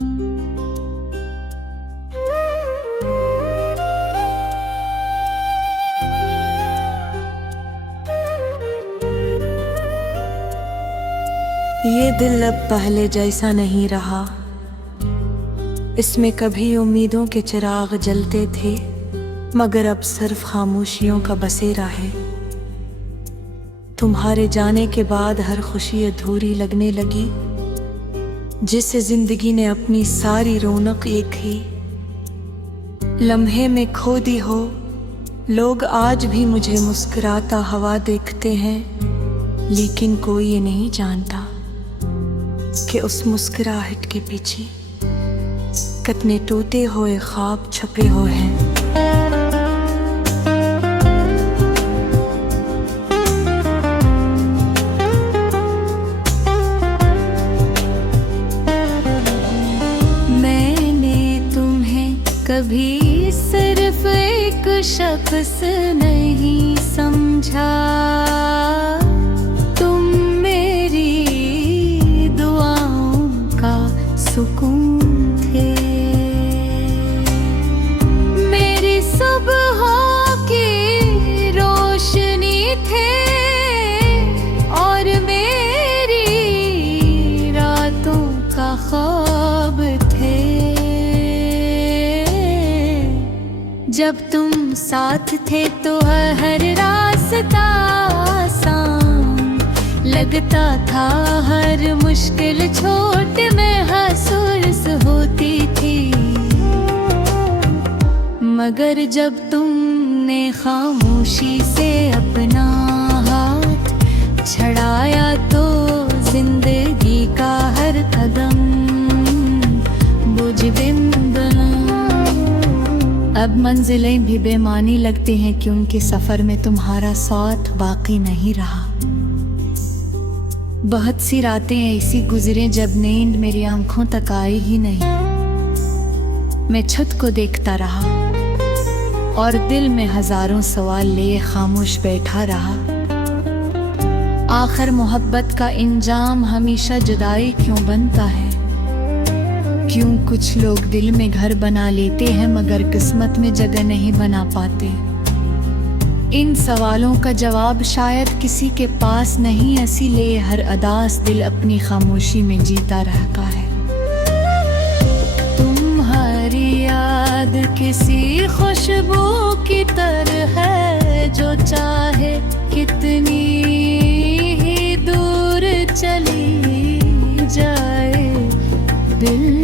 ये दिल अब पहले जैसा नहीं रहा। इसमें कभी उम्मीदों के चिराग जलते थे, मगर अब सिर्फ खामोशियों का बसेरा है। तुम्हारे जाने के बाद हर खुशी अधूरी लगने लगी, जिसे जिंदगी ने अपनी सारी रौनक एक ही लम्हे में खो दी हो। लोग आज भी मुझे मुस्कुराता हुआ देखते हैं, लेकिन कोई ये नहीं जानता कि उस मुस्कुराहट के पीछे कितने टूटे हुए ख्वाब छुपे हुए हैं। मैंने तुम्हें कभी सिर्फ एक शख्स नहीं समझा, सुकून थे मेरी सुबहों की रोशनी थे, और मेरी रातों का ख्वाब थे। जब तुम साथ थे तो हर रास्ता आसान लगता था, हर मुश्किल छोट में हसूस होती थी। मगर जब तुमने खामोशी से अपना हाथ छड़ाया तो जिंदगी का हर कदम बुझ बिन बना। अब मंजिलें भी बेमानी लगती हैं, क्योंकि सफर में तुम्हारा साथ बाकी नहीं रहा। बहुत सी रातें ऐसी गुजरे जब नींद मेरी आंखों तक आई ही नहीं। मैं छत को देखता रहा और दिल में हजारों सवाल लिए खामोश बैठा रहा। आखिर मोहब्बत का इंजाम हमेशा जुदाई क्यों बनता है? क्यों कुछ लोग दिल में घर बना लेते हैं मगर किस्मत में जगह नहीं बना पाते? इन सवालों का जवाब शायद किसी के पास नहीं, इसीलिए हर अदास दिल अपनी खामोशी में जीता रहता है। तुम्हारी याद किसी खुशबू की तरह है, जो चाहे कितनी ही दूर चली जाए दिल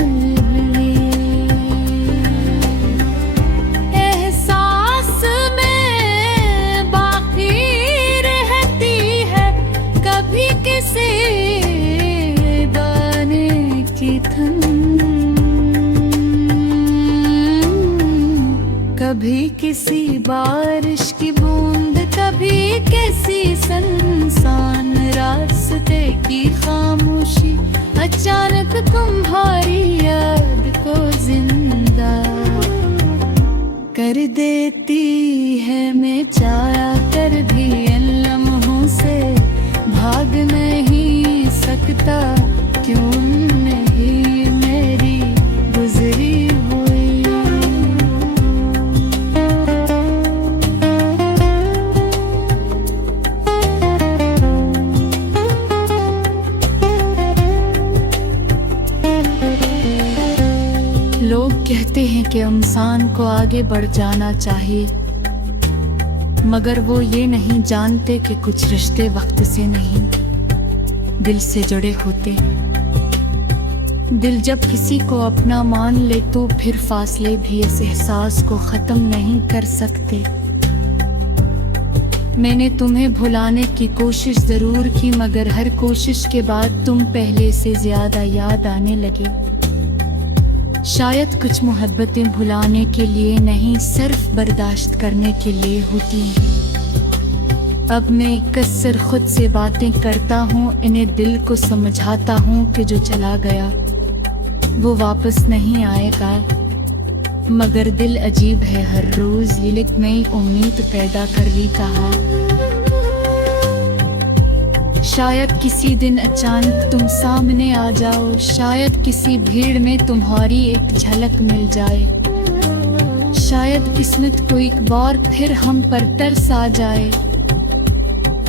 कभी किसी बारिश की बूंद, कभी कैसी सुनसान रास्ते की खामोशी अचानक तुम्हारी याद को जिंदा कर देती है। मैं चाहा कर भी इन लम्हों से भाग नहीं सकता, क्यों नहीं मेरी गुजरी लोग कहते हैं कि इंसान को आगे बढ़ जाना चाहिए, मगर वो ये नहीं जानते कि कुछ रिश्ते वक्त से नहीं दिल से जुड़े होते। दिल जब किसी को अपना मान ले तो फिर फासले भी इस एहसास को खत्म नहीं कर सकते। मैंने तुम्हें भुलाने की कोशिश जरूर की, मगर हर कोशिश के बाद तुम पहले से ज्यादा याद आने लगी। शायद कुछ मोहब्बतें भुलाने के लिए नहीं, सिर्फ बर्दाश्त करने के लिए होती हैं। अब मैं कसर खुद से बातें करता हूँ, इन्हें दिल को समझाता हूँ कि जो चला गया वो वापस नहीं आएगा। मगर दिल अजीब है, हर रोज ये नई उम्मीद पैदा कर लेता है। शायद किसी दिन अचानक तुम सामने आ जाओ, शायद किसी भीड़ में तुम्हारी एक झलक मिल जाए, शायद किस्मत को एक बार फिर हम पर तरस आ जाए।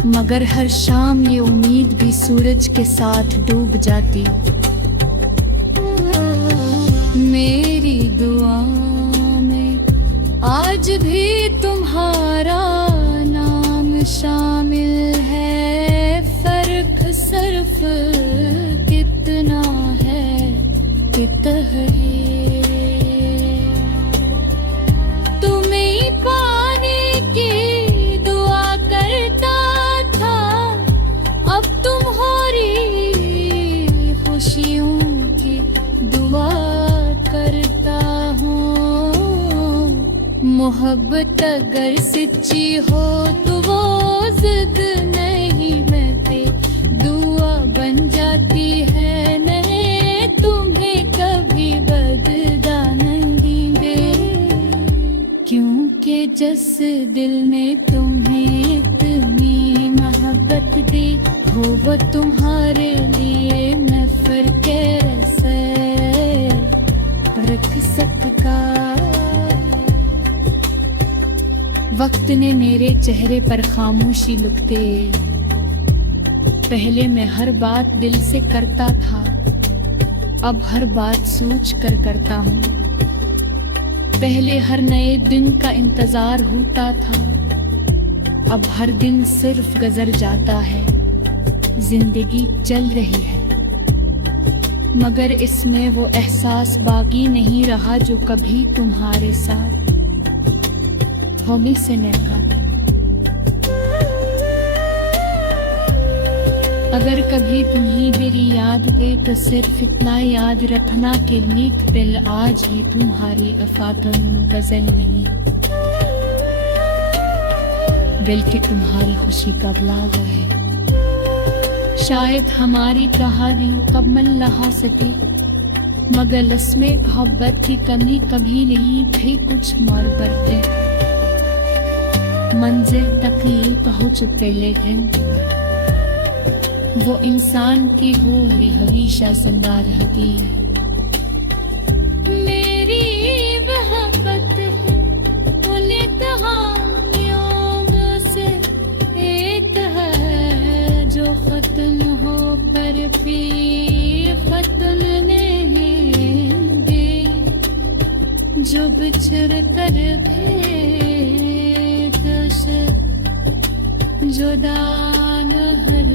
मगर हर शाम ये उम्मीद भी सूरज के साथ डूब जाती। मेरी दुआ में आज भी तुम्हारा नाम शामिल है, फर्क सिर्फ कितना है कितने तुम्हें पाने की दुआ करता था, अब तुम्हारी खुशियों की दुआ करता हूँ। मोहब्बत अगर सच्ची हो तो वो जिद नहीं मिलती, दुआ बन जाती है, मैं तुम्हें कभी बदला नहीं दे। क्योंकि जिस दिल ने तुम्हें इतनी मोहब्बत दी हो, वो तुम्हारे लिए मैं फिर कैसे रख सकता। वक्त ने मेरे चेहरे पर खामोशी लुकते, पहले मैं हर बात दिल से करता था, अब हर बात सोच कर करता हूँ। पहले हर नए दिन का इंतजार होता था, अब हर दिन सिर्फ गुजर जाता है। जिंदगी चल रही है मगर इसमें वो एहसास बाकी नहीं रहा जो कभी तुम्हारे साथ होगी से का। अगर कभी तुम्हें मेरी याद दे तो सिर्फ इतना याद रखना कि नेक दिल आज भी तुम्हारी वफादार गजल नहीं, बल्कि तुम्हारी खुशी का बुलावा है। शायद हमारी कहानी मुकम्मल न हो सकी, मगर इसमें मोहब्बत की कमी कभी नहीं थी। कुछ मोड़ बढ़ते मंजिल तक ही पहुँच चुके, लेकिन वो इंसान की होली हमेशा जिंदा रहती है। मेरी मोहब्बत है उन कहानियों से एक है जो खत्म हो पर भी खत्म नहीं भी, जो बिछड़ कर जुदा न हर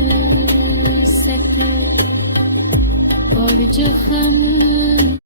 सके और जो हम